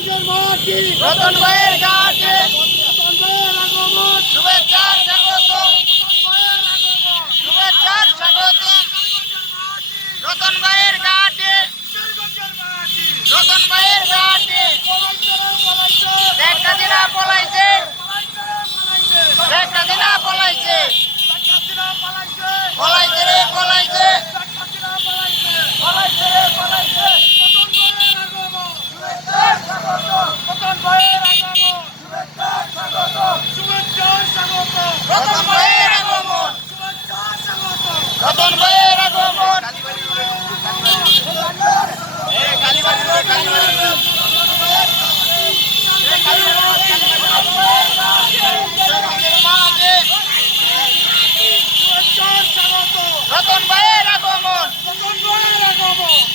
শেরগঞ্জের মাটি রতন ভাইয়ের ঘাটে রতন ভাইয়ের আগমন শুভেচ্ছার স্বাগতম শুভেচ্ছার স্বাগতম রতন ভাইয়ের ঘাটে রতন ভাইয়ের ঘাটে শেখ হাসিনা পলাইছে শেখ হাসিনা পলাইছে পলাইছে রে পলাইছে পলাইছে রে পলাইছে রতন ভাইয়ের আগমন রতন ভাইয়ের আগমন রতন ভাইয়ের আগমন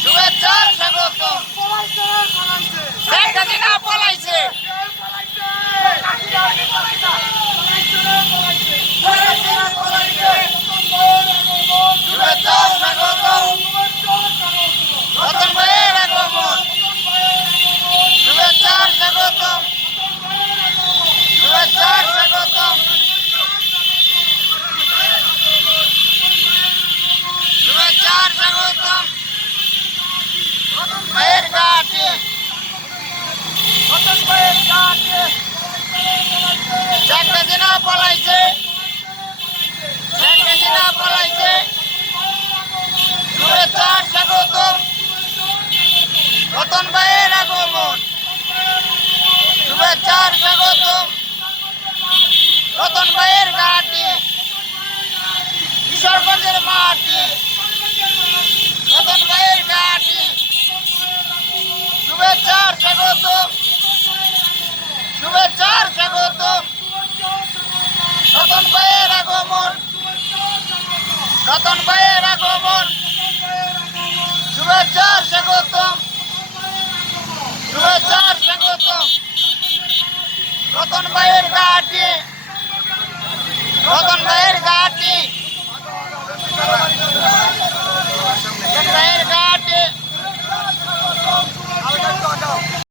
শুভেচ্ছার স্বাগতম শেখ হাসিনা পলাইছে শুভেচ্ছার স্বাগতম রতন ভাইয়ের আগমন শুভেচ্ছার স্বাগতম শুভেচ্ছার স্বাগতম শুভেচ্ছার স্বাগতম রতন ভাইয়ের ঘাটে রতন ভাইয়ের ঘাটে শেখ হাসিনা পলাইছে শেখ হাসিনা পলাইছে শুভেচ্ছার স্বাগতম রতন ভাইয়ের আগমন শুভেচ্ছার স্বাগতম রতন ভাইয়ের ঘাটে কিশোরগঞ্জের মাটি রতন ভাইয়ের ঘাটে শুভেচ্ছার স্বাগতম শুভেচ্ছার স্বাগতম রতন ভাইয়ের আগমন রতন ভাইয়ের আগমন শুভেচ্ছার স্বাগতম